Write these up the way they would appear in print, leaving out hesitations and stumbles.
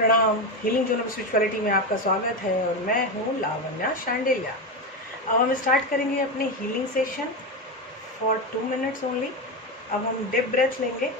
प्रणाम। Healing zone of spirituality में आपका स्वागत है और मैं हूँ लावण्या शांडिल्या। अब हम स्टार्ट करेंगे अपने healing session for 2 minutes only. अब हम डीप ब्रेथ लेंगे।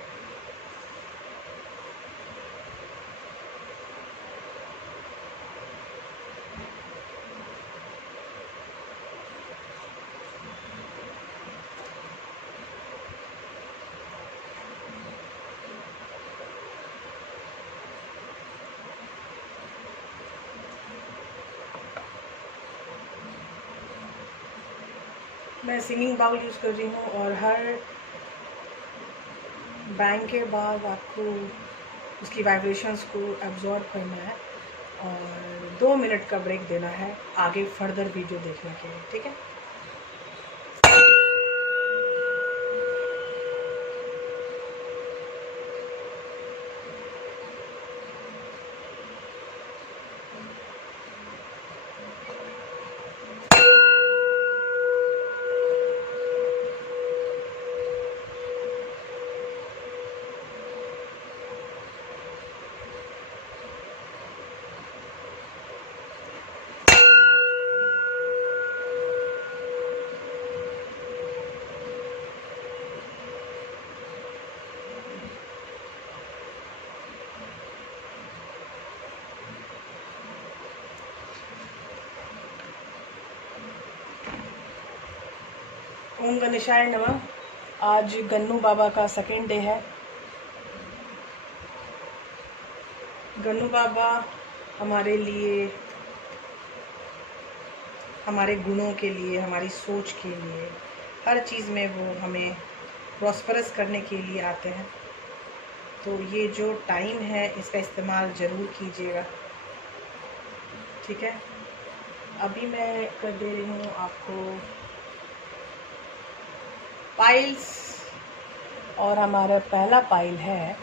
मैं सिंगिंग बाउल यूज़ कर रही हूँ और हर बैंग के बाद आपको उसकी वाइब्रेशंस को एब्जॉर्ब करना है और 2 मिनट का ब्रेक देना है आगे फर्दर वीडियो देखने के लिए, ठीक है। ओम गणेशाय नमः। आज गन्नू बाबा का सेकेंड डे है। गन्नू बाबा हमारे लिए, हमारे गुणों के लिए, हमारी सोच के लिए, हर चीज़ में वो हमें प्रॉस्परस करने के लिए आते हैं। तो ये जो टाइम है इसका इस्तेमाल ज़रूर कीजिएगा, ठीक है। अभी मैं कर दे रही हूँ आपको पाइल्स, और हमारा पहला पाइल है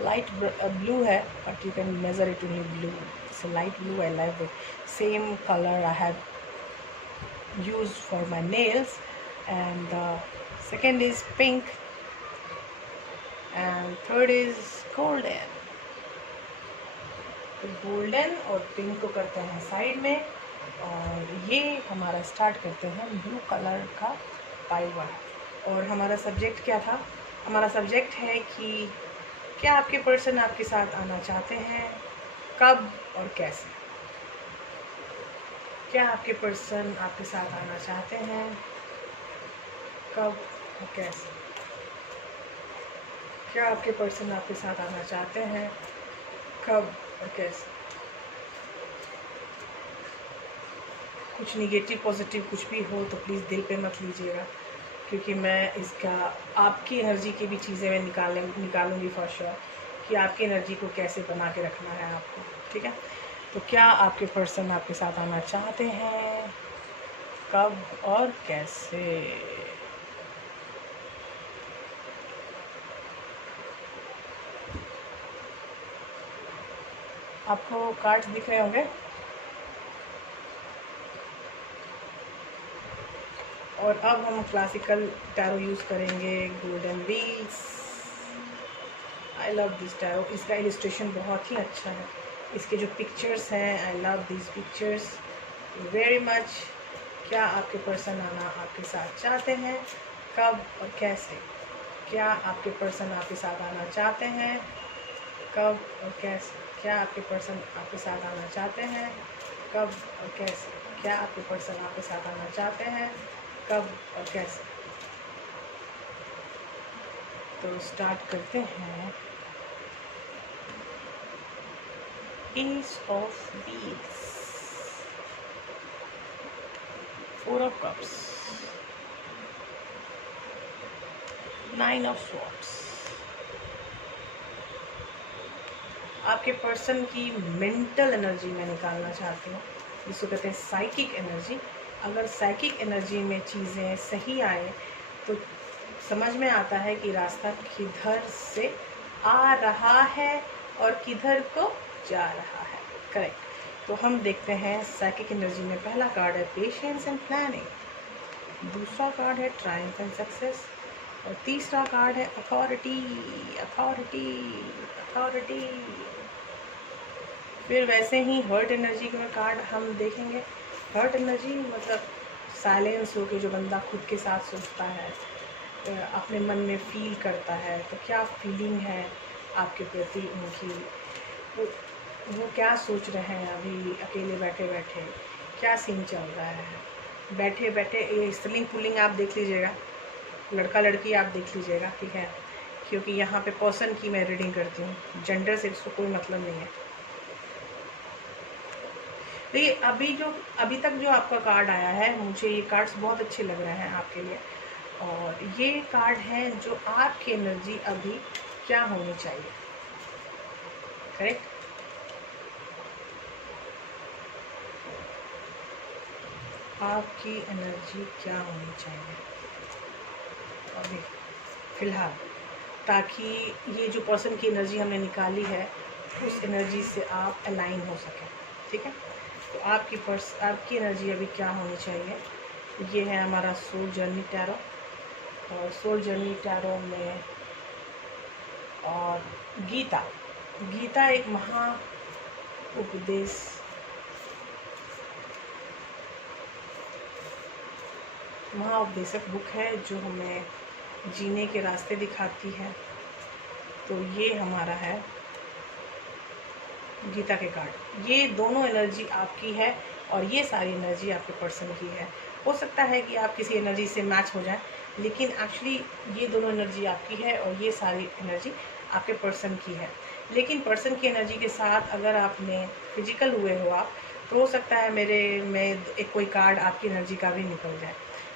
लाइट ब्लू है, but you can measure it in blue. Its light blue. I love it. Same color I have used for my nails. And the second is pink and third is golden. तो golden और pink को करते हैं side में, और ये हमारा start करते हैं ब्लू कलर का पाइल वाला। और हमारा सब्जेक्ट क्या था? हमारा सब्जेक्ट है कि क्या आपके पर्सन आपके साथ आना चाहते हैं, कब और कैसे। क्या आपके पर्सन आपके साथ आना चाहते हैं, कब और कैसे। क्या आपके पर्सन आपके साथ आना चाहते हैं, कब और कैसे। कुछ निगेटिव पॉजिटिव कुछ भी हो तो प्लीज़ दिल पे मत लीजिएगा, क्योंकि मैं इसका आपकी एनर्जी की भी चीज़ें मैं निकालूंगी फॉर श्योर कि आपकी एनर्जी को कैसे बना के रखना है आपको, ठीक है। तो क्या आपके पर्सन आपके साथ आना चाहते हैं, कब और कैसे। आपको कार्ड्स दिख रहे होंगे, और अब हम क्लासिकल टैरो यूज़ करेंगे, golden wheels. I love this tarot. इसका इलस्ट्रेशन बहुत ही अच्छा है। इसके जो पिक्चर्स हैं, I love this pictures very much. क्या आपके पर्सन आना आपके साथ चाहते हैं, कब और कैसे। क्या आपके पर्सन आपके साथ आना चाहते हैं, कब और कैसे। क्या आपके पर्सन आपके साथ आना चाहते हैं, कब और कैसे। क्या आपके पर्सन आपके साथ आना चाहते हैं, कब और कैसे। तो स्टार्ट करते हैं। Ace of Beads, 4 of Cups, 9 of Swords। आपके पर्सन की मेंटल एनर्जी मैं निकालना चाहती हूँ, जिसको कहते हैं साइकिक एनर्जी। अगर साइकिक एनर्जी में चीज़ें सही आए तो समझ में आता है कि रास्ता किधर से आ रहा है और किधर को जा रहा है, करेक्ट। तो हम देखते हैं साइकिक एनर्जी में पहला कार्ड है पेशेंस एंड प्लानिंग, दूसरा कार्ड है ट्रायम्फ एंड सक्सेस, और तीसरा कार्ड है अथॉरिटी। Authority, authority. फिर वैसे ही हर्ट एनर्जी का कार्ड हम देखेंगे। हर्ट एनर्जी मतलब साइलेंस हो के जो बंदा खुद के साथ सोचता है, अपने मन में फील करता है, तो क्या फीलिंग है आपके प्रति उनकी, वो वो क्या सोच रहे हैं अभी अकेले बैठे बैठे, क्या सीन चल रहा है बैठे बैठे। ये स्त्रीलिंग पुल्लिंग आप देख लीजिएगा, लड़का लड़की आप देख लीजिएगा, ठीक है, क्योंकि यहाँ पे पर्सन की मैं रीडिंग करती हूँ, जेंडर से इसको कोई मतलब नहीं है। तो ये अभी तक जो आपका कार्ड आया है, मुझे ये कार्ड्स बहुत अच्छे लग रहे हैं आपके लिए, और ये कार्ड है जो आपकी एनर्जी अभी क्या होनी चाहिए। करेक्ट। आपकी एनर्जी क्या होनी चाहिए अभी फ़िलहाल, ताकि ये जो पर्सन की एनर्जी हमने निकाली है उस एनर्जी से आप अलाइन हो सकें। ठीक है, तो आपकी एनर्जी अभी क्या होनी चाहिए। ये है हमारा सोल जर्नी टैरो, और सोल जर्नी टैरो में और गीता एक महाउपदेशक बुक है जो हमें जीने के रास्ते दिखाती है। तो ये हमारा है गीता के कार्ड। ये दोनों एनर्जी आपकी है और ये सारी एनर्जी आपके पर्सन की है। हो सकता है कि आप किसी एनर्जी से मैच हो जाए, लेकिन एक्चुअली ये दोनों एनर्जी आपकी है और ये सारी एनर्जी आपके पर्सन की है। लेकिन पर्सन की एनर्जी के साथ अगर आपने फिजिकल हुए हो आप, तो हो सकता है मेरे में एक कोई कार्ड आपकी एनर्जी का भी निकल जाए,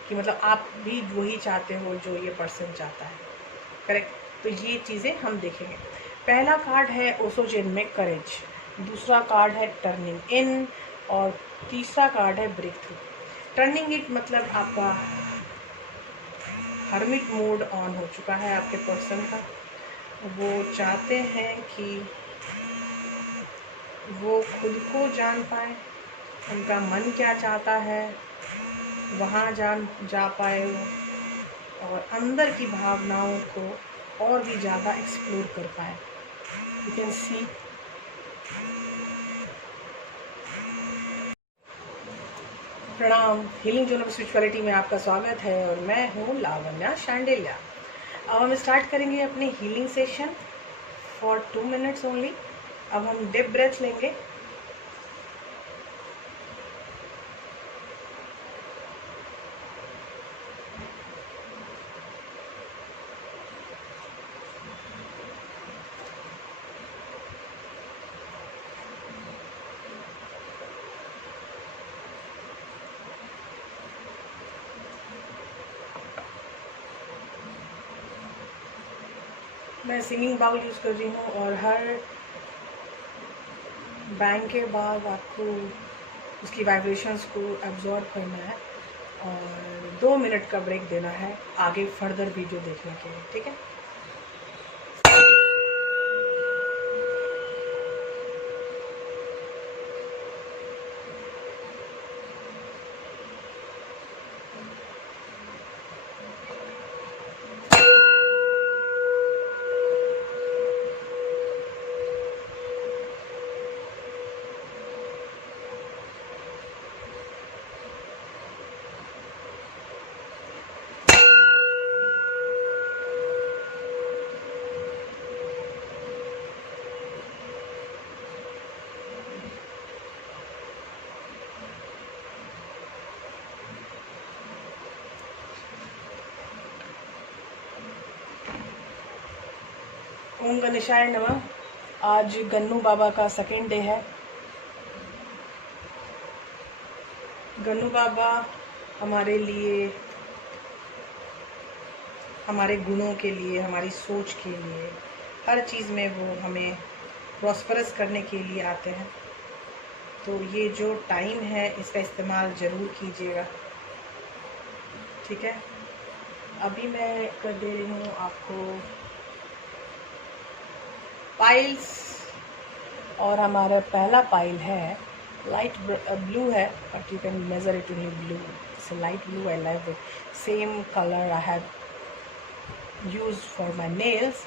कि मतलब आप भी वही चाहते हो जो ये पर्सन चाहता है। करेक्ट। तो ये चीज़ें हम देखेंगे। पहला कार्ड है ओसोजेन में करेज, दूसरा कार्ड है टर्निंग इन, और तीसरा कार्ड है ब्रेक थ्रू। टर्निंग इट मतलब आपका हर्मिट मोड ऑन हो चुका है आपके पर्सन का। वो चाहते हैं कि वो खुद को जान पाए, उनका मन क्या चाहता है वहाँ जा पाए वो, और अंदर की भावनाओं को और भी ज़्यादा एक्सप्लोर कर पाए। यू कैन सी प्रणाम, हीलिंग जोन ऑफ स्पिरिचुअलिटी में आपका स्वागत है, और मैं हूँ लावण्या शांडिल्या। अब हम स्टार्ट करेंगे अपने healing session for 2 minutes only. अब हम डीप ब्रेथ लेंगे। मैं सिंगिंग बाउल यूज़ कर रही हूँ, और हर बैंग के बाद आपको उसकी वाइब्रेशंस को एब्जॉर्ब करना है, और 2 मिनट का ब्रेक देना है आगे फर्दर वीडियो देखने के लिए। ठीक है। ओम गणेशाय नमः। आज गन्नू बाबा का सेकेंड डे है। गन्नू बाबा हमारे लिए, हमारे गुणों के लिए, हमारी सोच के लिए, हर चीज़ में वो हमें प्रॉस्परस करने के लिए आते हैं। तो ये जो टाइम है इसका इस्तेमाल ज़रूर कीजिएगा। ठीक है। अभी मैं कर दे रही हूँ आपको पाइल्स, और हमारा पहला पाइल है लाइट ब्लू है, but you can measure it in blue. Its light blue, I love it, same color I have used for my nails.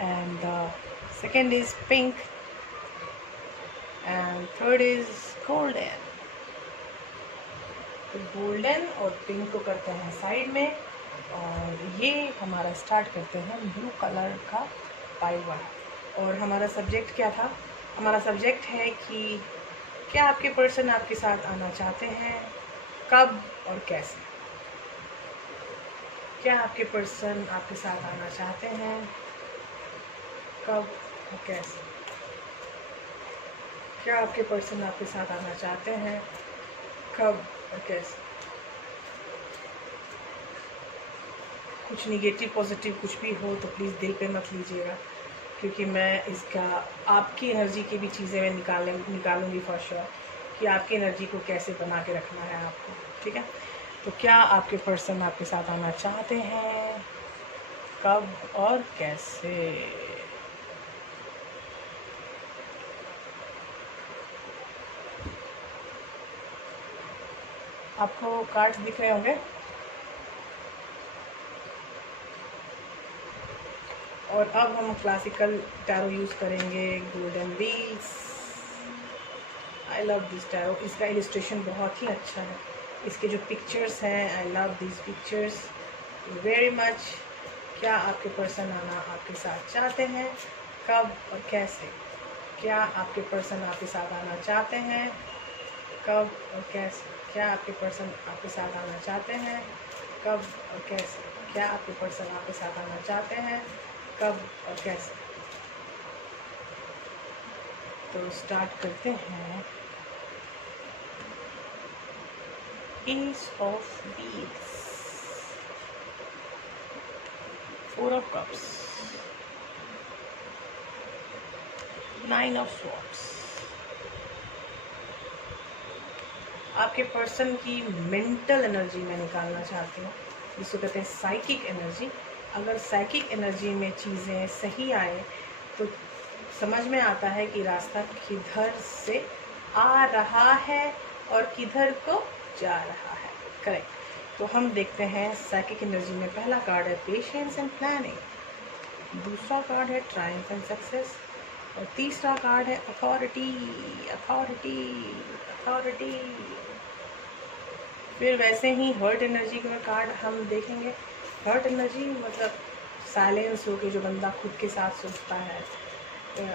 And the second is pink, and third is golden. तो golden और pink को करते हैं side में, और ये हमारा start करते हैं ब्लू कलर का पाई वाला। और हमारा सब्जेक्ट क्या था? हमारा सब्जेक्ट है कि क्या आपके पर्सन आपके साथ आना चाहते हैं, कब और कैसे। क्या आपके पर्सन आपके साथ आना चाहते हैं, कब और कैसे। क्या आपके पर्सन आपके साथ आना चाहते हैं, कब और कैसे। कुछ निगेटिव पॉजिटिव कुछ भी हो तो प्लीज़ दिल पे मत लीजिएगा, क्योंकि मैं इसका आपकी एनर्जी की भी चीज़ें मैं निकालूंगी फॉर श्योर कि आपकी एनर्जी को कैसे बना के रखना है आपको। ठीक है, तो क्या आपके पर्सन आपके साथ आना चाहते हैं, कब और कैसे। आपको कार्ड्स दिख रहे होंगे, और अब हम क्लासिकल टैरो यूज़ करेंगे, golden wheels. I love this tarot, इसका इलस्ट्रेशन बहुत ही अच्छा है। इसके जो पिक्चर्स हैं, I love this pictures very much. क्या आपके पर्सन आना आपके साथ चाहते हैं, कब और कैसे। क्या आपके पर्सन आपके साथ आना चाहते हैं, कब और कैसे। क्या आपके पर्सन आपके साथ आना चाहते हैं, कब और कैसे। क्या आपके पर्सन आपके साथ आना चाहते हैं, कब और कैसे। तो स्टार्ट करते हैं। Ace of Beads, Four of Cups, Nine of Swords। आपके पर्सन की मेंटल एनर्जी मैं निकालना चाहती हूँ, जिसको कहते हैं साइकिक एनर्जी। अगर साइकिक एनर्जी में चीज़ें सही आए तो समझ में आता है कि रास्ता किधर से आ रहा है और किधर को जा रहा है। करेक्ट। तो हम देखते हैं साइकिक एनर्जी में पहला कार्ड है पेशेंस एंड प्लानिंग, दूसरा कार्ड है ट्रायम्फ एंड सक्सेस, और तीसरा कार्ड है अथॉरिटी अथॉरिटी अथॉरिटी। फिर वैसे ही हर्ट एनर्जी का कार्ड हम देखेंगे। हर्ट एनर्जी मतलब साइलेंस हो के जो बंदा खुद के साथ सोचता है,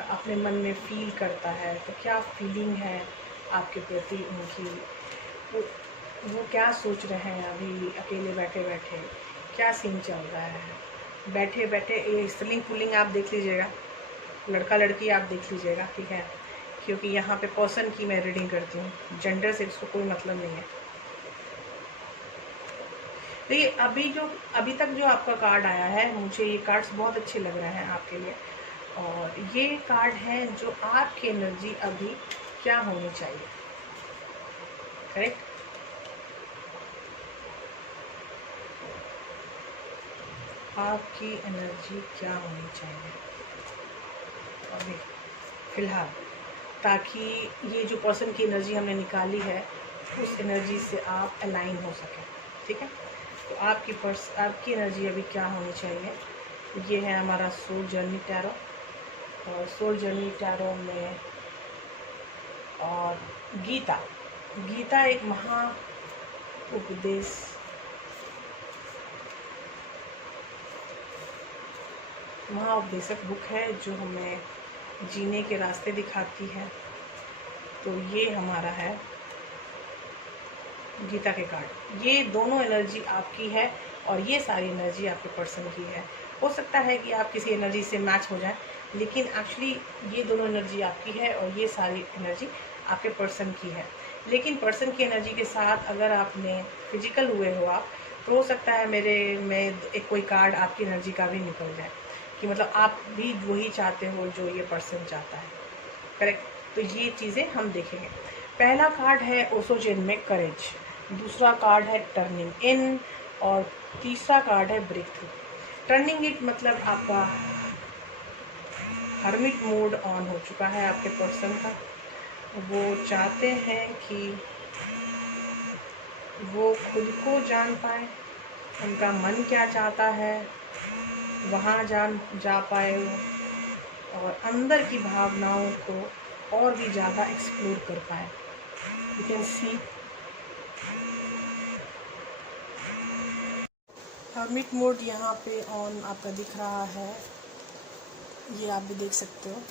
अपने मन में फील करता है, तो क्या फीलिंग है आपके प्रति उनकी, वो क्या सोच रहे हैं अभी अकेले बैठे बैठे, क्या सीन चल रहा है बैठे बैठे। ये स्त्रीलिंग पुल्लिंग आप देख लीजिएगा, लड़का लड़की आप देख लीजिएगा, ठीक है, क्योंकि यहाँ पे पर्सन की मैं रीडिंग करती हूँ, जेंडर से इसको कोई मतलब नहीं है। देखिए अभी तक जो आपका कार्ड आया है, मुझे ये कार्ड्स बहुत अच्छे लग रहे हैं आपके लिए, और ये कार्ड है जो आपकी एनर्जी अभी क्या होनी चाहिए। करेक्ट। आपकी एनर्जी क्या होनी चाहिए अभी फिलहाल, ताकि ये जो पर्सन की एनर्जी हमने निकाली है उस एनर्जी से आप अलाइन हो सकें। ठीक है, तो आपकी एनर्जी अभी क्या होनी चाहिए। ये है हमारा सोल जर्नी टैरो, और सोल जर्नी टैरो में और गीता एक महाउपदेशक बुक है जो हमें जीने के रास्ते दिखाती है। तो ये हमारा है गीता के कार्ड। ये दोनों एनर्जी आपकी है और ये सारी एनर्जी आपके पर्सन की है। हो सकता है कि आप किसी एनर्जी से मैच हो जाए, लेकिन एक्चुअली ये दोनों एनर्जी आपकी है और ये सारी एनर्जी आपके पर्सन की है। लेकिन पर्सन की एनर्जी के साथ अगर आपने फिजिकल हुए हो आप, तो हो सकता है एक कोई कार्ड आपकी एनर्जी का भी निकल जाए, कि मतलब आप भी वही चाहते हो जो ये पर्सन चाहता है। करेक्ट। तो ये चीज़ें हम देखेंगे। पहला कार्ड है ओसोजेन में करेज, दूसरा कार्ड है टर्निंग इन, और तीसरा कार्ड है ब्रेक थ्रू। टर्निंग इट मतलब आपका हर्मिट मोड ऑन हो चुका है आपके पर्सन का। वो चाहते हैं कि वो खुद को जान पाए, उनका मन क्या चाहता है वहाँ जा पाए वो, और अंदर की भावनाओं को और भी ज़्यादा एक्सप्लोर कर पाए। You can see hermit mode यहाँ पे ऑन आपका दिख रहा है, ये आप भी देख सकते हो।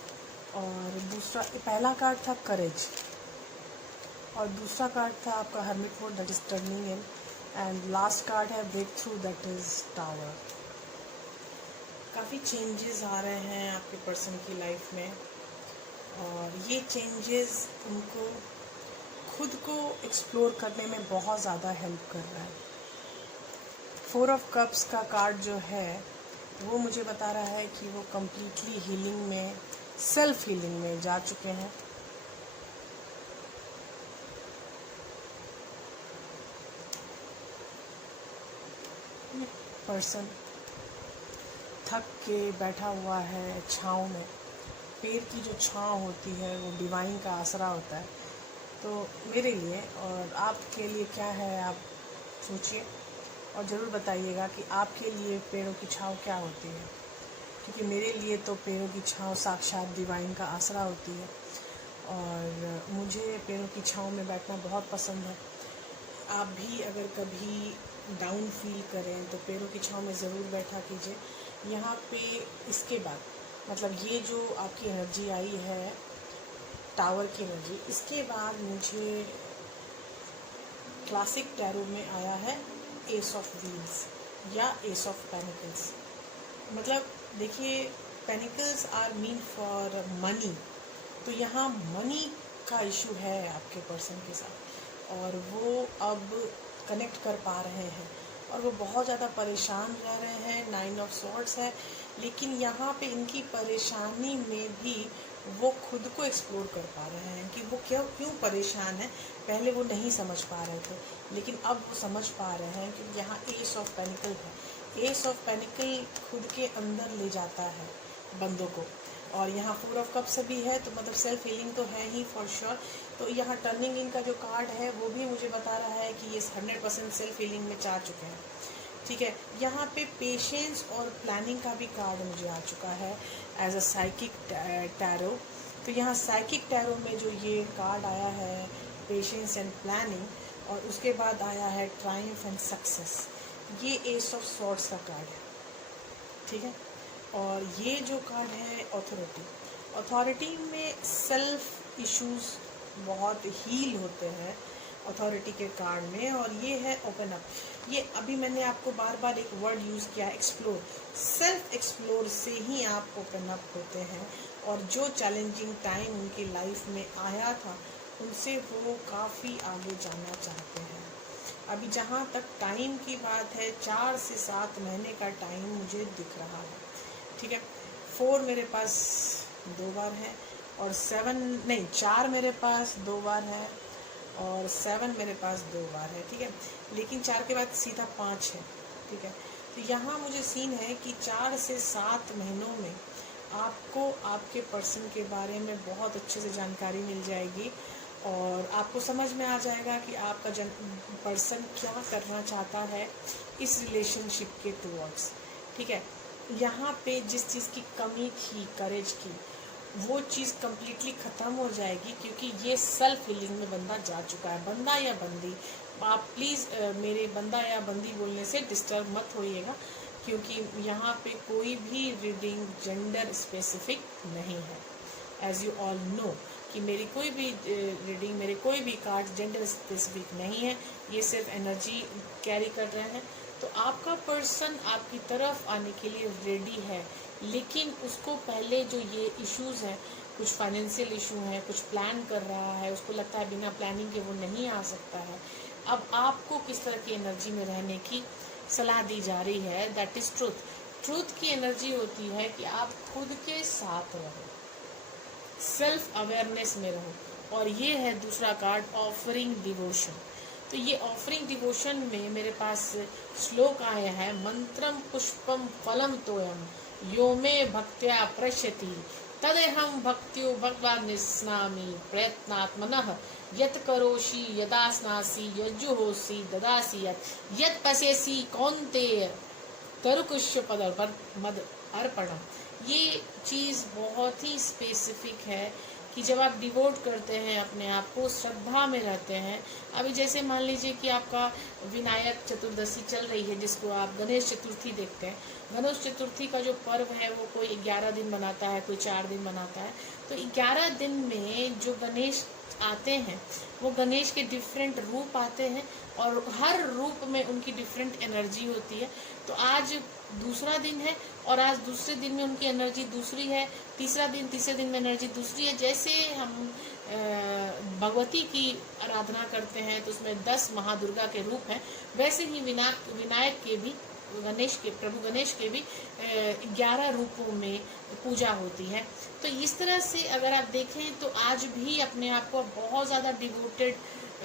और दूसरा, पहला कार्ड था करेज और दूसरा कार्ड था आपका hermit mode, that is turning in, and last card है breakthrough, that is tower. काफ़ी चेंजेस आ रहे हैं आपके पर्सन की लाइफ में और ये चेंजेस उनको खुद को एक्सप्लोर करने में बहुत ज़्यादा हेल्प कर रहा है। 4 ऑफ कप्स का कार्ड जो है वो मुझे बता रहा है कि वो कम्प्लीटली हीलिंग में, सेल्फ हीलिंग में जा चुके हैं। पर्सन थक के बैठा हुआ है छाँव में। पेड़ की जो छाँव होती है वो डिवाइन का आसरा होता है। तो मेरे लिए और आपके लिए क्या है, आप सोचिए और ज़रूर बताइएगा कि आपके लिए पेड़ों की छाँव क्या होती है, क्योंकि मेरे लिए तो पेड़ों की छाँव साक्षात डिवाइन का आसरा होती है और मुझे पेड़ों की छाँव में बैठना बहुत पसंद है। आप भी अगर कभी डाउन फील करें तो पेड़ों की छाँव में ज़रूर बैठा कीजिए। यहाँ पे इसके बाद मतलब ये जो आपकी एनर्जी आई है, टावर की एनर्जी, इसके बाद मुझे क्लासिक टैरो में आया है एस ऑफ व्हील्स या एस ऑफ पेनिकल्स। मतलब देखिए, pentacles are mean for money, तो यहाँ मनी का इशू है आपके पर्सन के साथ और वो अब कनेक्ट कर पा रहे हैं और वो बहुत ज़्यादा परेशान रह रहे हैं। 9 ऑफ स्वॉर्ड्स है, लेकिन यहाँ पे इनकी परेशानी में भी वो खुद को एक्सप्लोर कर पा रहे हैं कि वो क्यों परेशान है। पहले वो नहीं समझ पा रहे थे, लेकिन अब वो समझ पा रहे हैं कि यहाँ एस ऑफ पेनिकल है। एस ऑफ पेनिकल खुद के अंदर ले जाता है बंदों को और यहाँ 4 ऑफ कप्स भी है, तो मतलब सेल्फ हीलिंग तो है ही फॉर श्योर। तो यहाँ टर्निंग इन का जो कार्ड है वो भी मुझे बता रहा है कि ये 100% सेल्फ हीलिंग में जा चुके हैं। ठीक है, यहाँ पे पेशेंस और प्लानिंग का भी कार्ड मुझे आ चुका है एज अ साइकिक टैरो। तो यहाँ साइकिक टैरो में जो ये कार्ड आया है पेशेंस एंड प्लानिंग, और उसके बाद आया है ट्रायम्फ एंड सक्सेस, ये एस ऑफ स्वॉर्ड्स का कार्ड है। ठीक है, और ये जो कार्ड है अथॉरिटी में सेल्फ इश्यूज बहुत हील होते हैं अथॉरिटी के कार्ड में, और ये है ओपन अप। ये अभी मैंने आपको बार बार एक वर्ड यूज़ किया, एक्सप्लोर। सेल्फ एक्सप्लोर से ही आप ओपन अप होते हैं और जो चैलेंजिंग टाइम उनकी लाइफ में आया था उनसे वो काफ़ी आगे जाना चाहते हैं। अभी जहाँ तक टाइम की बात है, 4 से 7 महीने का टाइम मुझे दिख रहा है। ठीक है, 4 मेरे पास 2 बार है और 4 मेरे पास 2 बार है और 7 मेरे पास 2 बार है। ठीक है, लेकिन 4 के बाद सीधा 5 है। ठीक है, तो यहाँ मुझे सीन है कि 4 से 7 महीनों में आपको आपके पर्सन के बारे में बहुत अच्छे से जानकारी मिल जाएगी और आपको समझ में आ जाएगा कि आपका पर्सन क्या करना चाहता है इस रिलेशनशिप के टूवर्ड्स। ठीक है, यहाँ पे जिस चीज़ की कमी थी करेज की, वो चीज़ कम्प्लीटली ख़त्म हो जाएगी क्योंकि ये सेल्फ हीलिंग में बंदा जा चुका है। बंदा या बंदी, आप प्लीज़ मेरे बंदा या बंदी बोलने से डिस्टर्ब मत होइएगा, क्योंकि यहाँ पे कोई भी रीडिंग जेंडर स्पेसिफिक नहीं है। एज यू ऑल नो कि मेरी कोई भी रीडिंग, मेरे कोई भी कार्ड जेंडर स्पेसिफिक नहीं है, ये सिर्फ एनर्जी कैरी कर रहे हैं। तो आपका पर्सन आपकी तरफ आने के लिए रेडी है, लेकिन उसको पहले जो ये इश्यूज़ हैं, कुछ फाइनेंशियल इशू हैं, कुछ प्लान कर रहा है, उसको लगता है बिना प्लानिंग के वो नहीं आ सकता है। अब आपको किस तरह की एनर्जी में रहने की सलाह दी जा रही है, दैट इज़ ट्रूथ की एनर्जी होती है कि आप खुद के साथ रहो, सेल्फ अवेयरनेस में रहो। और ये है दूसरा कार्ड, ऑफरिंग डिवोशन। तो ये ऑफरिंग डिवोशन में मेरे पास श्लोक आया है, मंत्रम पुष्पम फलम तोयम यो मे भक्त्या प्रश्यति तदेहम भक्त्यो भगवान निस्नामी प्रयत्नात्मनः यत करोषि यदा स्नासि यज्जुहोषि ददासि यत पसेसि कौन्तेय तरुकुश्य पद मद अर्पणम। ये चीज़ बहुत ही स्पेसिफिक है कि जब आप डिवोट करते हैं अपने आप को, श्रद्धा में रहते हैं। अभी जैसे मान लीजिए कि आपका विनायक चतुर्दशी चल रही है, जिसको आप गणेश चतुर्थी देखते हैं। गणेश चतुर्थी का जो पर्व है वो कोई 11 दिन मनाता है, कोई 4 दिन मनाता है। तो 11 दिन में जो गणेश आते हैं वो गणेश के डिफरेंट रूप आते हैं और हर रूप में उनकी डिफरेंट एनर्जी होती है। तो आज दूसरा दिन है और आज दूसरे दिन में उनकी एनर्जी दूसरी है, तीसरे दिन में एनर्जी दूसरी है। जैसे हम भगवती की आराधना करते हैं तो उसमें 10 महादुर्गा के रूप हैं, वैसे ही विनायक के भी, प्रभु गणेश के भी 11 रूपों में पूजा होती है। तो इस तरह से अगर आप देखें तो आज भी अपने आप को बहुत ज़्यादा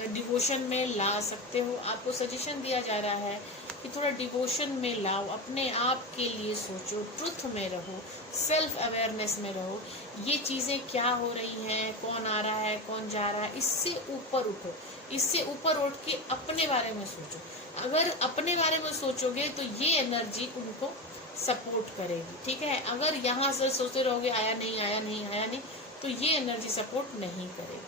डिवोशन में ला सकते हो। आपको सजेशन दिया जा रहा है कि थोड़ा डिवोशन में लाओ, अपने आप के लिए सोचो, ट्रुथ में रहो, सेल्फ अवेयरनेस में रहो। ये चीज़ें क्या हो रही हैं, कौन आ रहा है, कौन जा रहा है, इससे ऊपर उठो, इससे ऊपर उठ के अपने बारे में सोचो। अगर अपने बारे में सोचोगे तो ये एनर्जी उनको सपोर्ट करेगी, ठीक है। अगर यहाँ से सोचते रहोगे आया नहीं आया नहीं आया नहीं, तो ये एनर्जी सपोर्ट नहीं करेगी,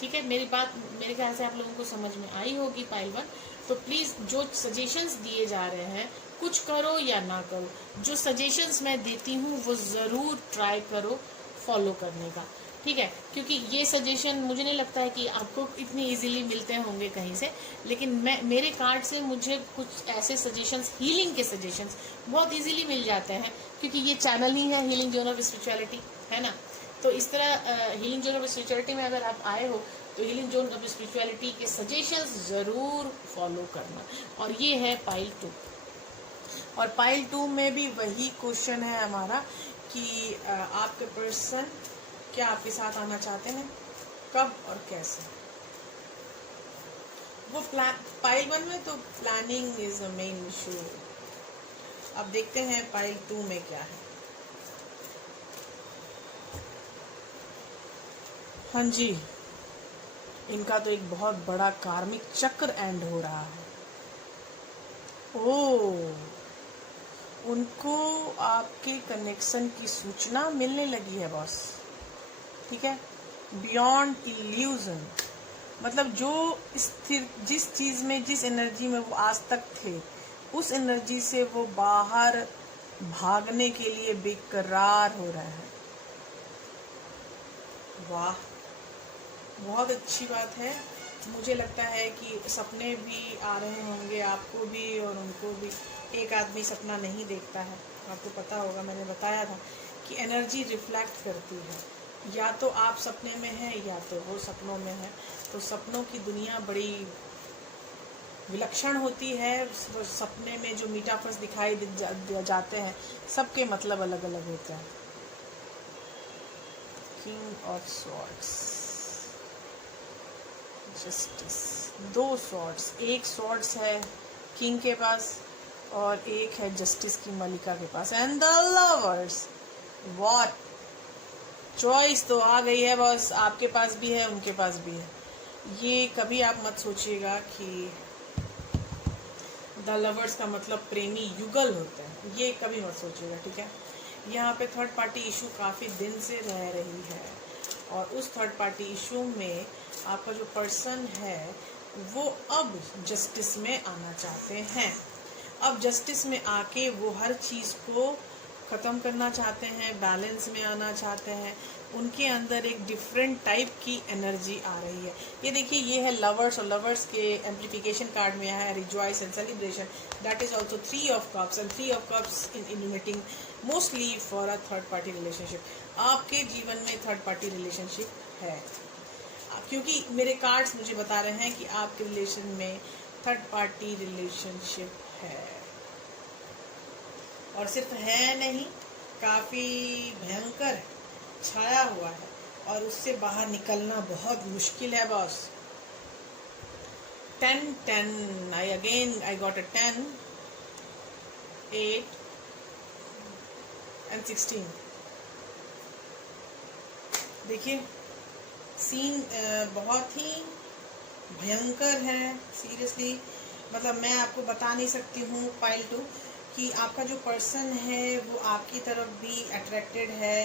ठीक है। मेरी बात मेरे ख्याल से आप लोगों को समझ में आई होगी पाइल 1। तो प्लीज़ जो सजेशंस दिए जा रहे हैं, कुछ करो या ना करो, जो सजेशंस मैं देती हूँ वो ज़रूर ट्राई करो फॉलो करने का, ठीक है। क्योंकि ये सजेशन मुझे नहीं लगता है कि आपको इतनी इजीली मिलते होंगे कहीं से, लेकिन मेरे कार्ड से मुझे कुछ ऐसे सजेशंस, हीलिंग के सजेशंस बहुत इजीली मिल जाते हैं, क्योंकि ये चैनल ही है हीलिंग जोन ऑफ स्पिरिचुअलिटी, है ना। तो इस तरह हीलिंग जोन ऑफ स्पिरिचुअलिटी में अगर आप आए हो तो हीलिंग जोन ऑफ स्पिरिचुअलिटी के सजेशंस ज़रूर फॉलो करना। और ये है पाइल 2, और पाइल 2 में भी वही क्वेश्चन है हमारा कि आपके पर्सन क्या आपके साथ आना चाहते हैं, कब और कैसे। वो पाइल 1 में तो planning is the main issue. अब देखते हैं पाइल 2 में क्या है। हाँ जी, इनका तो एक बहुत बड़ा कार्मिक चक्र एंड हो रहा है। उनको आपके कनेक्शन की सूचना मिलने लगी है बॉस, ठीक है। बियॉन्ड इल्यूजन, मतलब जो स्थिर, जिस चीज़ में, जिस एनर्जी में वो आज तक थे, उस एनर्जी से वो बाहर भागने के लिए बेकरार हो रहे हैं। वाह, बहुत अच्छी बात है। मुझे लगता है कि सपने भी आ रहे होंगे आपको भी और उनको भी। एक आदमी सपना नहीं देखता है, आपको पता होगा, मैंने बताया था कि एनर्जी रिफ्लेक्ट करती है। या तो आप सपने में हैं या तो वो सपनों में है। तो सपनों की दुनिया बड़ी विलक्षण होती है। सपने में जो मीटाफर्स दिखाई जाते हैं, सबके मतलब अलग अलग होते हैं। King of swords, justice, 2 swords, एक स्वॉर्ड्स है किंग के पास और एक है जस्टिस की मलिका के पास। And the lovers, what choice तो आ गई है बस, आपके पास भी है, उनके पास भी है। ये कभी आप मत सोचिएगा कि द लवर्स का मतलब प्रेमी युगल होते हैं, ये कभी मत सोचिएगा, ठीक है। यहाँ पे थर्ड पार्टी इशू काफ़ी दिन से रह रही है और उस थर्ड पार्टी इशू में आपका जो पर्सन है वो अब जस्टिस में आना चाहते हैं। अब जस्टिस में आके वो हर चीज़ को ख़त्म करना चाहते हैं, बैलेंस में आना चाहते हैं। उनके अंदर एक डिफरेंट टाइप की एनर्जी आ रही है। ये देखिए, ये है लवर्स और लवर्स के एम्प्लीफिकेशन कार्ड में है rejoice and celebration. That is also 3 of cups and 3 of cups in enumerating mostly for a third party relationship. आपके जीवन में थर्ड पार्टी रिलेशनशिप है, क्योंकि मेरे कार्ड्स मुझे बता रहे हैं कि आपके रिलेशन में थर्ड पार्टी रिलेशनशिप है। और सिर्फ है नहीं, काफ़ी भयंकर छाया हुआ है और उससे बाहर निकलना बहुत मुश्किल है boss. 10 I got a 10, 8 and 16। देखिए, सीन बहुत ही भयंकर है, सीरियसली। मतलब मैं आपको बता नहीं सकती हूँ पाइल 2 कि आपका जो पर्सन है वो आपकी तरफ भी अट्रैक्टेड है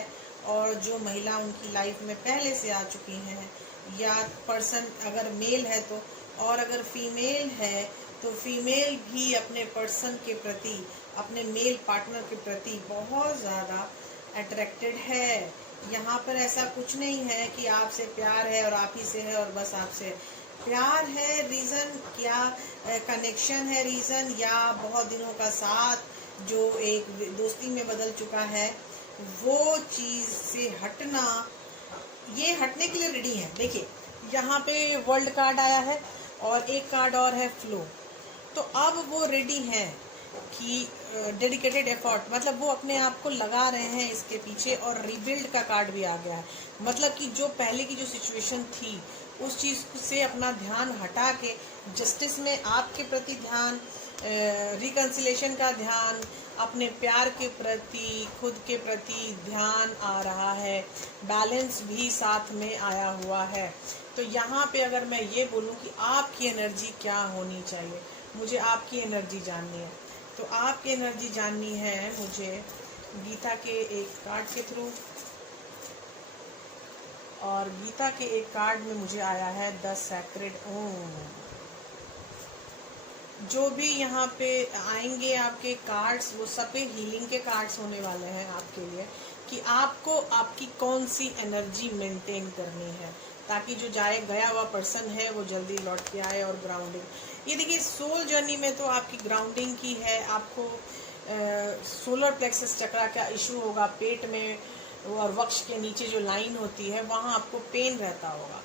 और जो महिला उनकी लाइफ में पहले से आ चुकी हैं, या पर्सन अगर मेल है तो, और अगर फीमेल है तो फीमेल भी अपने पर्सन के प्रति, अपने मेल पार्टनर के प्रति बहुत ज़्यादा अट्रैक्टेड है। यहाँ पर ऐसा कुछ नहीं है कि आपसे प्यार है और आप ही से है और बस आपसे प्यार है। रीज़न क्या, कनेक्शन है रीज़न, या बहुत दिनों का साथ जो एक दोस्ती में बदल चुका है, वो चीज़ से हटना, ये हटने के लिए रेडी है। देखिए यहाँ पे वर्ल्ड कार्ड आया है और एक कार्ड और है फ्लो। तो अब वो रेडी हैं कि डेडिकेटेड एफर्ट, मतलब वो अपने आप को लगा रहे हैं इसके पीछे। और रीबिल्ड का कार्ड भी आ गया है, मतलब कि जो पहले की जो सिचुएशन थी उस चीज़ से अपना ध्यान हटा के जस्टिस में आपके प्रति ध्यान, रिकन्सिलेशन का ध्यान, अपने प्यार के प्रति, खुद के प्रति ध्यान आ रहा है। बैलेंस भी साथ में आया हुआ है। तो यहाँ पे अगर मैं ये बोलूँ कि आपकी एनर्जी क्या होनी चाहिए, मुझे आपकी एनर्जी जाननी है। तो आपकी एनर्जी जाननी है मुझे गीता के एक कार्ड के थ्रू, और गीता के एक कार्ड में मुझे आया है द सैक्रेड ओम। जो भी यहाँ पे आएंगे आपके कार्ड्स, वो सब हीलिंग के कार्ड्स होने वाले हैं आपके लिए, कि आपको आपकी कौन सी एनर्जी मेंटेन करनी है, ताकि जो गया हुआ पर्सन है वो जल्दी लौट के आए। और ग्राउंडिंग, ये देखिए सोल जर्नी में तो आपकी ग्राउंडिंग की है। आपको सोलर प्लेक्सस चक्रा का इशू होगा, पेट में और वक्ष के नीचे जो लाइन होती है वहाँ आपको पेन रहता होगा,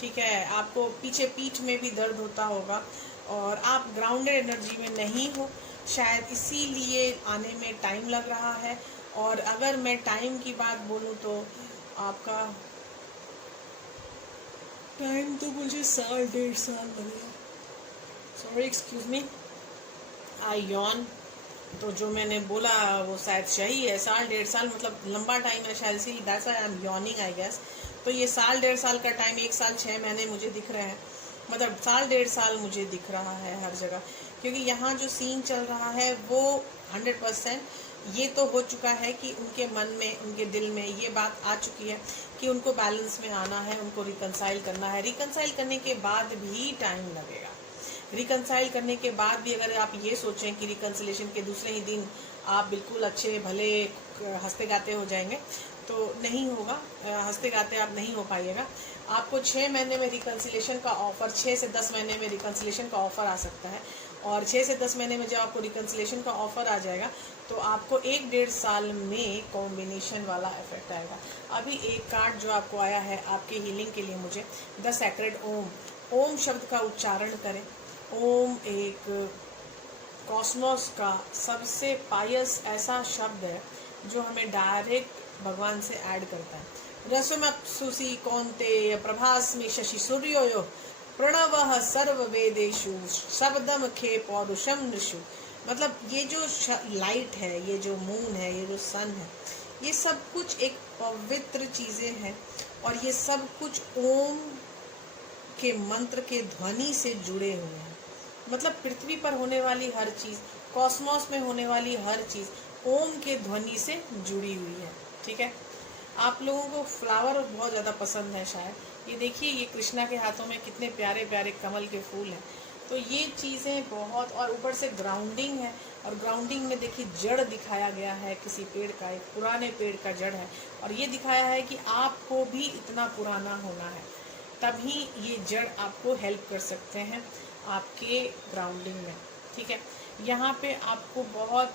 ठीक है। आपको पीछे पीठ में भी दर्द होता होगा, और आप ग्राउंडेड एनर्जी में नहीं हो, शायद इसीलिए आने में टाइम लग रहा है। और अगर मैं टाइम की बात बोलूँ तो आपका टाइम तो मुझे 1.5 साल लगेगा। सॉरी, एक्सक्यूज मी, आई यॉन। तो जो मैंने बोला वो शायद सही है, 1.5 साल मतलब लंबा टाइम है शायद, इसीलिए that's why I am yawning I guess. तो ये 1.5 साल का टाइम, 1 साल 6 महीने मुझे दिख रहे हैं, मतलब 1.5 साल मुझे दिख रहा है हर जगह। क्योंकि यहाँ जो सीन चल रहा है वो 100% ये तो हो चुका है कि उनके मन में, उनके दिल में ये बात आ चुकी है कि उनको बैलेंस में आना है, उनको रिकंसाइल करना है। रिकंसाइल करने के बाद भी टाइम लगेगा। रिकंसाइल करने के बाद भी अगर आप ये सोचें कि रिकंसिलेशन के दूसरे ही दिन आप बिल्कुल अच्छे भले हंसते गाते हो जाएंगे, तो नहीं होगा। हंसते गाते आप नहीं हो पाइएगा। आपको 6 महीने में रिकंसिलेशन का ऑफ़र, 6 से 10 महीने में रिकंसिलेशन का ऑफ़र आ सकता है। और 6 से 10 महीने में जब आपको रिकंसिलेशन का ऑफ़र आ जाएगा तो आपको 1-1.5 साल में कॉम्बिनेशन वाला इफेक्ट आएगा। अभी एक कार्ड जो आपको आया है आपके हीलिंग के लिए, मुझे द सैक्रेड ओम। ओम शब्द का उच्चारण करें। ओम एक कॉस्मोस का सबसे पायस ऐसा शब्द है जो हमें डायरेक्ट भगवान से ऐड करता है। रसमप्सुषि कौन्तेय प्रभास्मि शशि सूर्योयो प्रणवः सर्ववेदेषु शब्दम खे पौरुषम नृषु। मतलब ये जो लाइट है, ये जो मून है, ये जो सन है, ये सब कुछ एक पवित्र चीज़ें हैं। और ये सब कुछ ओम के मंत्र के ध्वनि से जुड़े हुए हैं। मतलब पृथ्वी पर होने वाली हर चीज़, कॉस्मोस में होने वाली हर चीज़ ओम के ध्वनि से जुड़ी हुई है, ठीक है। आप लोगों को फ्लावर बहुत ज़्यादा पसंद है शायद। ये देखिए, ये कृष्णा के हाथों में कितने प्यारे प्यारे कमल के फूल हैं। तो ये चीज़ें बहुत, और ऊपर से ग्राउंडिंग है। और ग्राउंडिंग में देखिए जड़ दिखाया गया है किसी पेड़ का, एक पुराने पेड़ का जड़ है। और ये दिखाया है कि आपको भी इतना पुराना होना है, तभी ये जड़ आपको हेल्प कर सकते हैं आपके ग्राउंडिंग में, ठीक है। यहाँ पे आपको बहुत,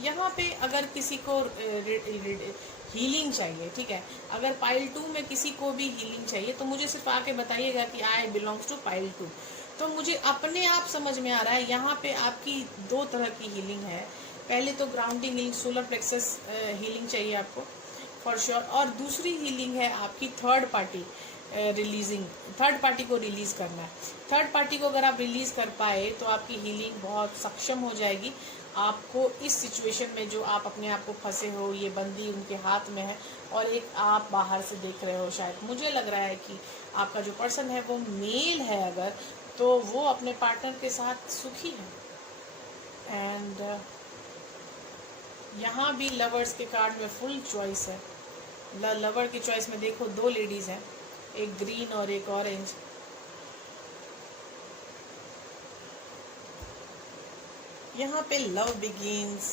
यहाँ पे अगर किसी को हीलिंग चाहिए, ठीक है, अगर पाइल 2 में किसी को भी हीलिंग चाहिए तो मुझे सिर्फ आके बताइएगा कि आई बिलोंग्स टू पाइल 2। तो मुझे अपने आप समझ में आ रहा है यहाँ पे आपकी 2 तरह की हीलिंग है। पहले तो grounding healing, solar plexus healing चाहिए आपको फॉर श्योर। और दूसरी हीलिंग है आपकी third party releasing, third party को रिलीज़ करना है। थर्ड पार्टी को अगर आप रिलीज़ कर पाए तो आपकी हीलिंग बहुत सक्षम हो जाएगी। आपको इस सिचुएशन में जो आप अपने आप को फंसे हो, ये बंदी उनके हाथ में है और एक आप बाहर से देख रहे हो, शायद मुझे लग रहा है कि आपका जो पर्सन है वो मेल है अगर, तो वो अपने पार्टनर के साथ सुखी है। एंड यहाँ भी लवर्स के कार्ड में फुल चॉइस है। लवर की चॉइस में देखो 2 लेडीज हैं, एक ग्रीन और एक ऑरेंज। यहाँ पे love begins,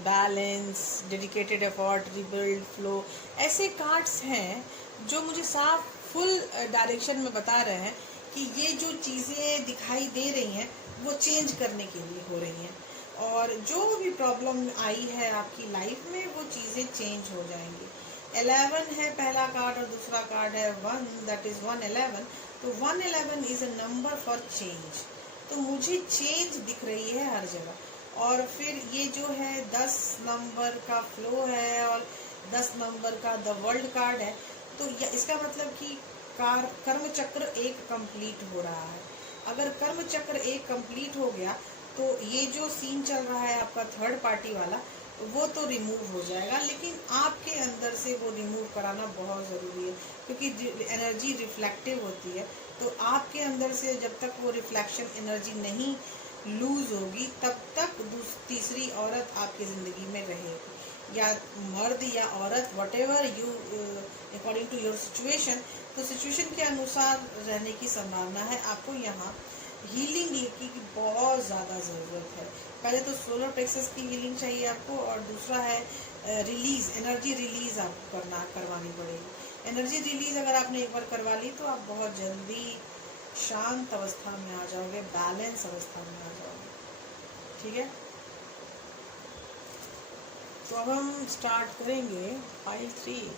balance, dedicated effort, rebuild, flow, ऐसे कार्ड्स हैं जो मुझे साफ फुल डायरेक्शन में बता रहे हैं कि ये जो चीज़ें दिखाई दे रही हैं वो चेंज करने के लिए हो रही हैं, और जो भी प्रॉब्लम आई है आपकी लाइफ में वो चीज़ें चेंज हो जाएंगी। 11 है पहला कार्ड और दूसरा कार्ड है 1, दैट इज़ 111। तो 111 is a number for change. तो मुझे चेंज दिख रही है हर जगह। और फिर ये जो है 10 नंबर का फ्लो है और 10 नंबर का द वर्ल्ड कार्ड है। तो इसका मतलब कि कर्म चक्र एक कंप्लीट हो रहा है। अगर कर्म चक्र एक कंप्लीट हो गया तो ये जो सीन चल रहा है आपका थर्ड पार्टी वाला, वो तो रिमूव हो जाएगा, लेकिन आपके अंदर से वो रिमूव कराना बहुत ज़रूरी है, क्योंकि एनर्जी रिफ्लेक्टिव होती है। तो आपके अंदर से जब तक वो रिफ्लेक्शन एनर्जी नहीं लूज होगी तब तक तीसरी औरत आपकी ज़िंदगी में रहेगी, या मर्द या औरत, what ever you according to your situation. तो सिचुएशन के अनुसार रहने की संभावना है। आपको यहाँ हीलिंग की बहुत ज़्यादा ज़रूरत है। पहले तो सोलर प्लेक्सस की हीलिंग चाहिए आपको, और दूसरा है रिलीज, एनर्जी रिलीज आपको करवानी पड़ेगी। एनर्जी रिलीज अगर आपने एक बार करवा ली तो आप बहुत जल्दी शांत अवस्था में आ जाओगे, बैलेंस अवस्था में आ जाओगे। ठीक है, तो अब हम स्टार्ट करेंगे पाइल 3।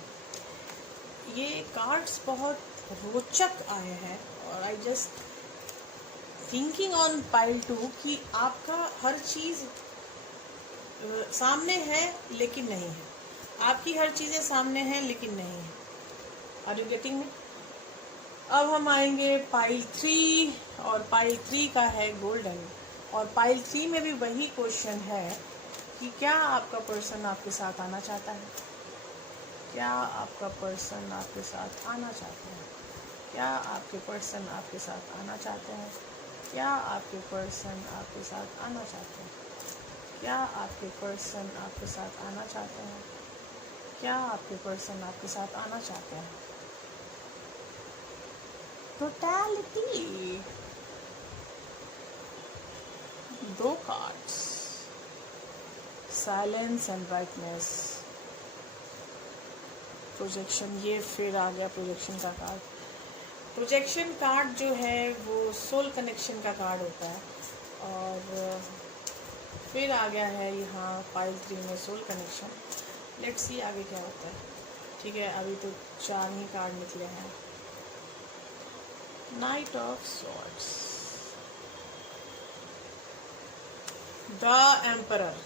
ये कार्ड्स बहुत रोचक आए हैं, और I just thinking on pile 2 कि आपका हर चीज़ सामने है लेकिन नहीं है, आपकी हर चीज़ें सामने हैं लेकिन नहीं है। Are you getting me? अब हम आएंगे पाइल 3, और पाइल 3 का है गोल्डन। और पाइल 3 में भी वही क्वेश्चन है कि क्या आपका पर्सन आपके साथ आना चाहता है, क्या आपका पर्सन आपके साथ आना चाहते हैं, क्या आपके पर्सन आपके साथ आना चाहते हैं, क्या आपके पर्सन आपके साथ आना चाहते हैं, क्या आपके पर्सन आपके साथ आना चाहते हैं, क्या आपके पर्सन आपके साथ आना चाहते हैं। Totality, 2 cards, silence and brightness, projection. ये फिर आ गया प्रोजेक्शन का कार्ड। प्रोजेक्शन कार्ड जो है वो सोल कनेक्शन का कार्ड होता है, और फिर आ गया है यहाँ पाइल 3 में सोल कनेक्शन। लेट्स सी आगे क्या होता है। ठीक है, अभी तो 4 ही कार्ड निकले हैं। Night of swords, the emperor.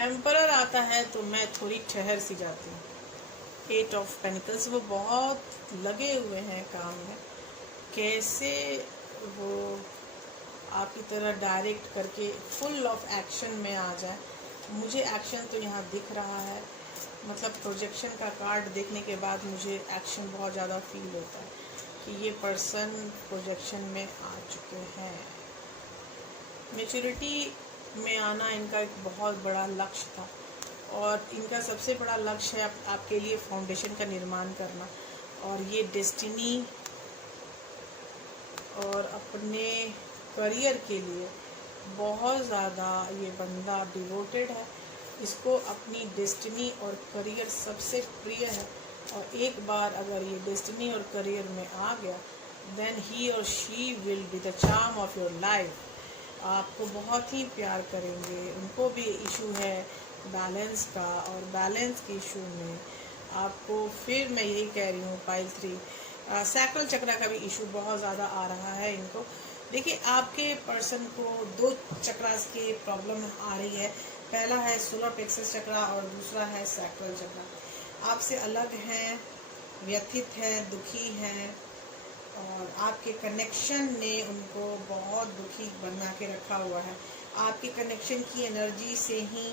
Emperor आता है तो मैं थोड़ी ठहर सी जाती हूँ। 8 ऑफ पेनिकल्स, वो बहुत लगे हुए हैं काम में, कैसे वो आपकी तरह डायरेक्ट करके फुल ऑफ एक्शन में आ जाए। मुझे एक्शन तो यहाँ दिख रहा है, मतलब प्रोजेक्शन का कार्ड देखने के बाद मुझे एक्शन बहुत ज़्यादा फील होता है कि ये पर्सन प्रोजेक्शन में आ चुके हैं। मैच्योरिटी में आना इनका एक बहुत बड़ा लक्ष्य था, और इनका सबसे बड़ा लक्ष्य है आपके लिए फाउंडेशन का निर्माण करना, और ये डेस्टिनी और अपने करियर के लिए बहुत ज़्यादा ये बंदा डिवोटेड है। इसको अपनी डेस्टिनी और करियर सबसे प्रिय है, और एक बार अगर ये डेस्टिनी और करियर में आ गया देन ही और she will be the charm of your life. आपको बहुत ही प्यार करेंगे। उनको भी इशू है बैलेंस का, और बैलेंस के इशू में आपको फिर मैं यही कह रही हूँ पाइल 3 सैक्रल चक्र का भी इशू बहुत ज़्यादा आ रहा है इनको। देखिए, आपके पर्सन को 2 चक्रास की प्रॉब्लम आ रही है। पहला है सोलर प्लेक्सस चक्र और दूसरा है सैक्रल चक्र। आपसे अलग हैं, व्यथित हैं, दुखी हैं, और आपके कनेक्शन ने उनको बहुत दुखी बना के रखा हुआ है। आपके कनेक्शन की एनर्जी से ही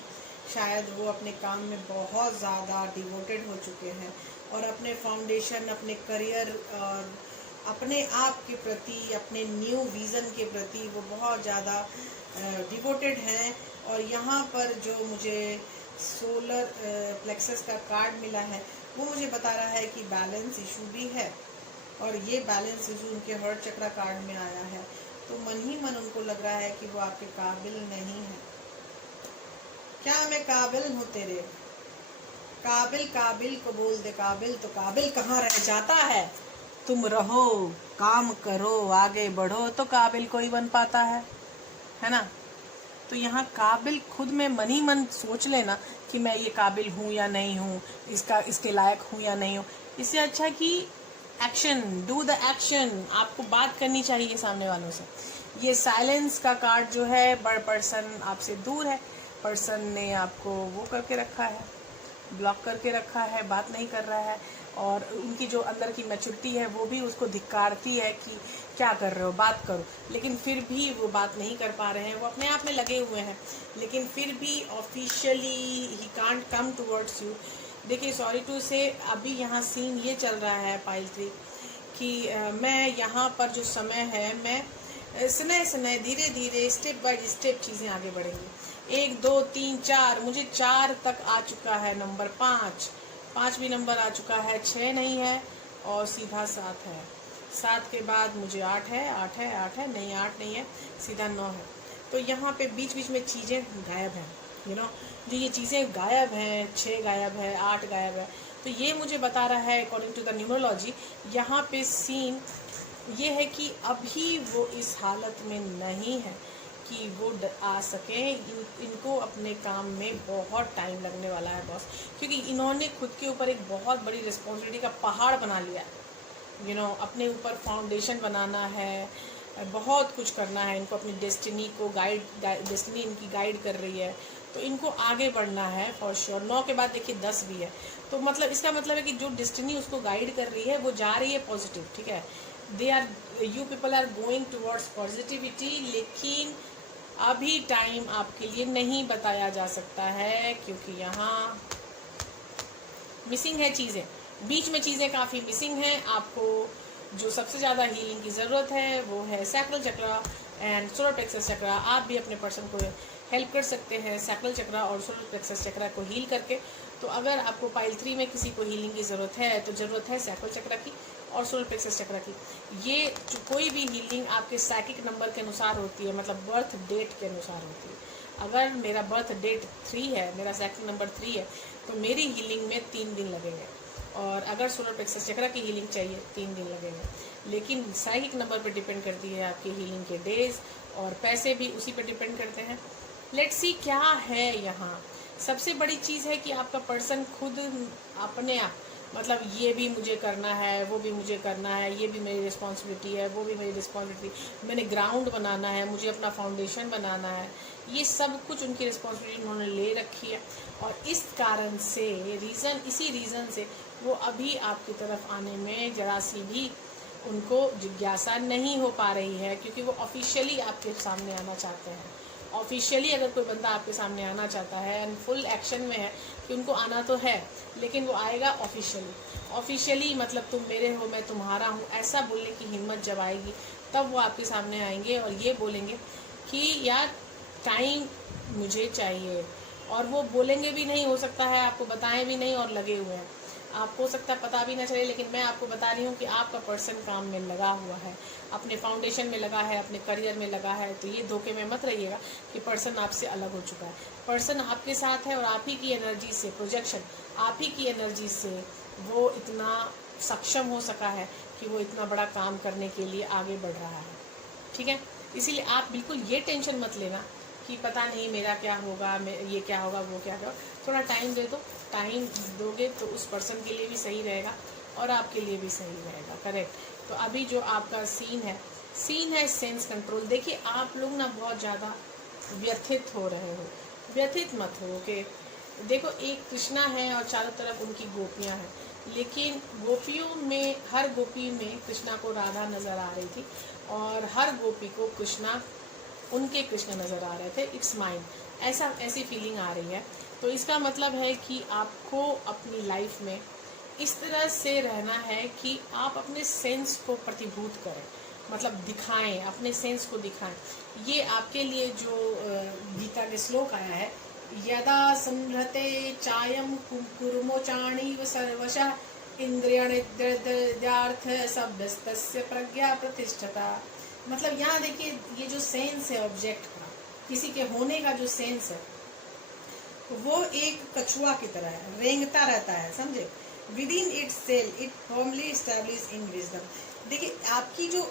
शायद वो अपने काम में बहुत ज़्यादा डिवोटेड हो चुके हैं, और अपने फाउंडेशन, अपने करियर और अपने आप के प्रति, अपने न्यू विज़न के प्रति वो बहुत ज़्यादा डिवोटेड हैं। और यहाँ पर जो मुझे सोलर प्लेक्सस का कार्ड मिला है, वो मुझे बता रहा है कि बैलेंस इशू भी है, और ये बैलेंस इशू उनके हार्ट चक्रा कार्ड में आया है। तो मन ही मन उनको लग रहा है कि वो आपके काबिल नहीं है। क्या मैं काबिल हूँ तेरे? काबिल काबिल को बोल दे काबिल, तो काबिल कहाँ रह जाता है। तुम रहो, काम करो, आगे बढ़ो, तो काबिल कोई बन पाता है ना। तो यहाँ काबिल खुद में मन ही मन सोच लेना कि मैं ये काबिल हूँ या नहीं हूँ, इसके लायक हूँ या नहीं हूँ। इससे अच्छा कि एक्शन, डू द एक्शन। आपको बात करनी चाहिए सामने वालों से। ये साइलेंस का कार्ड जो है, बड़ पर्सन आपसे दूर है, पर्सन ने आपको वो करके रखा है, ब्लॉक करके रखा है, बात नहीं कर रहा है, और उनकी जो अंदर की मैच्योरिटी है वो भी उसको धिक्कारती है कि क्या कर रहे हो, बात करो। लेकिन फिर भी वो बात नहीं कर पा रहे हैं, वो अपने आप में लगे हुए हैं, लेकिन फिर भी officially he can't come towards you. देखिए, सॉरी टू से, अभी यहाँ सीन ये चल रहा है पाइल 3 कि मैं यहाँ पर जो समय है, मैं स्नेह धीरे धीरे स्टेप बाय स्टेप चीज़ें आगे बढ़ेंगी। 1 2 3 4, मुझे 4 तक आ चुका है, नंबर 5 भी नंबर आ चुका है, 6 नहीं है, और सीधा 7 है। 7 के बाद मुझे 8 है, नहीं 8 नहीं है, सीधा 9 है। तो यहाँ पे बीच बीच में चीज़ें गायब हैं, जो ये चीज़ें गायब हैं, 6 गायब है, 8 गायब है। तो ये मुझे बता रहा है अकॉर्डिंग टू द न्यूमरोलॉजी, यहाँ पे सीन ये है कि अभी वो इस हालत में नहीं है कि वो आ सकें। इनको अपने काम में बहुत टाइम लगने वाला है बॉस, क्योंकि इन्होंने खुद के ऊपर एक बहुत बड़ी रिस्पॉन्सिबिलिटी का पहाड़ बना लिया है। अपने ऊपर फाउंडेशन बनाना है, बहुत कुछ करना है इनको, अपनी डेस्टिनी को डेस्टिनी इनकी गाइड कर रही है, तो इनको आगे बढ़ना है फॉर श्योर। 9 के बाद देखिए 10 भी है, तो मतलब इसका मतलब है कि जो डेस्टिनी उसको गाइड कर रही है वो जा रही है पॉजिटिव, ठीक है। You people are going towards positivity, लेकिन अभी टाइम आपके लिए नहीं बताया जा सकता है, क्योंकि यहाँ मिसिंग है चीज़ें, बीच में चीज़ें काफ़ी मिसिंग हैं। आपको जो सबसे ज़्यादा हीलिंग की ज़रूरत है वो है sacral chakra and solar plexus chakra. आप भी अपने पर्सन को हेल्प कर सकते हैं सैक्रल चक्रा और सोलर प्लेक्सस चक्रा को हील करके। तो अगर आपको पाइल 3 में किसी को हीलिंग की ज़रूरत है तो ज़रूरत है सैक्रल चक्रा की और सोलर प्लेक्सस चक्रा की। ये जो कोई भी हीलिंग आपके साइकिक नंबर के अनुसार होती है, मतलब बर्थ डेट के अनुसार होती है। अगर मेरा बर्थ डेट 3 है, मेरा साइकिक नंबर 3 है, तो मेरी हीलिंग में 3 दिन लगेंगे, और अगर सोलर प्लेक्सस चक्रा की हीलिंग चाहिए 3 दिन लगेंगे। लेकिन साइकिक नंबर पर डिपेंड करती है आपकी हीलिंग के डेज, और पैसे भी उसी पर डिपेंड करते हैं। लेट्स सी क्या है यहाँ। सबसे बड़ी चीज़ है कि आपका पर्सन खुद अपने आप, मतलब ये भी मुझे करना है, वो भी मुझे करना है, ये भी मेरी रिस्पॉन्सिबिलिटी है, वो भी मेरी रिस्पॉन्सिबिलिटी, मैंने ग्राउंड बनाना है, मुझे अपना फाउंडेशन बनाना है, ये सब कुछ उनकी रिस्पॉन्सिबिलिटी उन्होंने ले रखी है। और इस कारण से इसी रीज़न से वो अभी आपकी तरफ आने में जरा सी भी उनको जिज्ञासा नहीं हो पा रही है, क्योंकि वो ऑफिशियली आपके सामने आना चाहते हैं। ऑफिशियली अगर कोई बंदा आपके सामने आना चाहता है एंड फुल एक्शन में है कि उनको आना तो है, लेकिन वो आएगा ऑफिशियली मतलब तुम मेरे हो, मैं तुम्हारा हूँ, ऐसा बोलने की हिम्मत जब आएगी तब वो आपके सामने आएंगे और ये बोलेंगे कि यार टाइम मुझे चाहिए। और वो बोलेंगे भी नहीं, हो सकता है आपको बताएं भी नहीं और लगे हुए हैं, आपको हो सकता है पता भी ना चले, लेकिन मैं आपको बता रही हूँ कि आपका पर्सन काम में लगा हुआ है, अपने फाउंडेशन में लगा है, अपने करियर में लगा है। तो ये धोखे में मत रहिएगा कि पर्सन आपसे अलग हो चुका है। पर्सन आपके साथ है और आप ही की एनर्जी से, प्रोजेक्शन आप ही की एनर्जी से वो इतना सक्षम हो सका है कि वो इतना बड़ा काम करने के लिए आगे बढ़ रहा है, ठीक है। इसीलिए आप बिल्कुल ये टेंशन मत लेना कि पता नहीं मेरा क्या होगा, ये क्या होगा, वो क्या होगा। थोड़ा टाइम दे दो, टाइम दोगे तो उस पर्सन के लिए भी सही रहेगा और आपके लिए भी सही रहेगा, करेक्ट। तो अभी जो आपका सीन है सेंस कंट्रोल। देखिए आप लोग ना बहुत ज़्यादा व्यथित हो रहे हो, व्यथित मत हो कि देखो एक कृष्णा है और चारों तरफ उनकी गोपियां हैं, लेकिन गोपियों में हर गोपी में कृष्णा को राधा नज़र आ रही थी और हर गोपी को कृष्णा उनके कृष्ण नज़र आ रहे थे। इट्स माइंड, ऐसी फीलिंग आ रही है। तो इसका मतलब है कि आपको अपनी लाइफ में इस तरह से रहना है कि आप अपने सेंस को प्रतिभूत करें, मतलब दिखाएं, अपने सेंस को दिखाएं। ये आपके लिए जो गीता के श्लोक आया है यदा संहृते चायं कुर्मोचाणीव सर्वशः इंद्रियणिद्यार्थ सभ्यस्तस्य प्रज्ञा प्रतिष्ठता। मतलब यहाँ देखिए, ये जो सेंस है ऑब्जेक्ट का, किसी के होने का जो सेंस है, वो एक कछुआ की तरह है, रेंगता रहता है, समझे। Within its cell it firmly establish in wisdom. देखिए, आपकी जो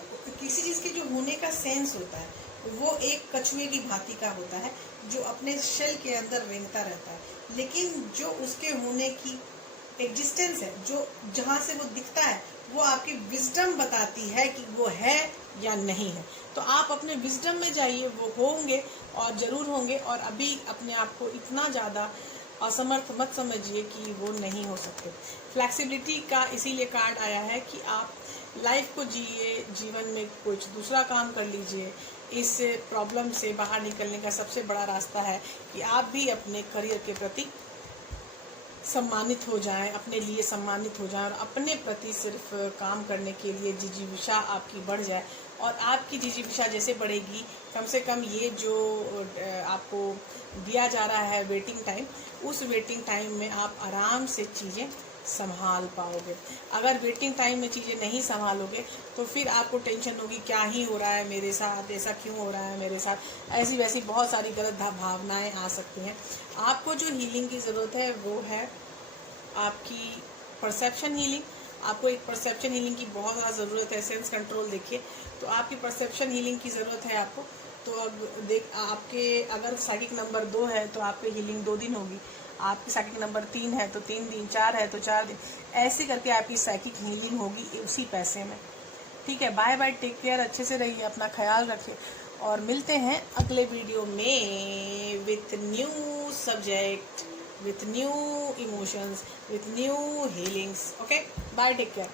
किसी चीज़ के जो होने का सेंस होता है, वो एक कछुए की भांति का होता है, जो अपने शेल के अंदर रेंगता रहता है। लेकिन जो उसके होने की एग्जिस्टेंस है, जो जहाँ से वो दिखता है, वो आपकी विजडम बताती है कि वो है या नहीं है। तो आप अपने विजडम में जाइए, वो होंगे और ज़रूर होंगे। और अभी अपने आप को इतना ज़्यादा असमर्थ मत समझिए कि वो नहीं हो सकते। फ्लैक्सिबिलिटी का इसीलिए कार्ड आया है कि आप लाइफ को जिए, जीवन में कुछ दूसरा काम कर लीजिए। इस प्रॉब्लम से बाहर निकलने का सबसे बड़ा रास्ता है कि आप भी अपने करियर के प्रति सम्मानित हो जाएं, अपने लिए सम्मानित हो जाएं और अपने प्रति सिर्फ काम करने के लिए जिजीविषा आपकी बढ़ जाए। और आपकी जिजीविषा जैसे बढ़ेगी, कम से कम ये जो आपको दिया जा रहा है वेटिंग टाइम, उस वेटिंग टाइम में आप आराम से चीज़ें संभाल पाओगे। अगर वेटिंग टाइम में चीज़ें नहीं संभालोगे तो फिर आपको टेंशन होगी, क्या ही हो रहा है मेरे साथ, ऐसा क्यों हो रहा है मेरे साथ, ऐसी वैसी बहुत सारी गलत भावनाएं आ सकती हैं। आपको जो हीलिंग की ज़रूरत है वो है आपकी परसेप्शन हीलिंग। आपको एक परसेप्शन हीलिंग की बहुत ज़्यादा ज़रूरत है। सेंस कंट्रोल देखिए, तो आपकी परसेप्शन हीलिंग की ज़रूरत है आपको। तो अब आपके अगर साइकिक नंबर 2 है तो आपकी हीलिंग 2 दिन होगी। आपकी साइकिक नंबर 3 है तो 3 दिन, 4 है तो 4 दिन, ऐसे करके आपकी साइकिक हीलिंग होगी उसी पैसे में। ठीक है, बाय बाय, टेक केयर, अच्छे से रहिए, अपना ख्याल रखिए और मिलते हैं अगले वीडियो में with new subject, with new emotions, with new healings. Okay, bye, take care.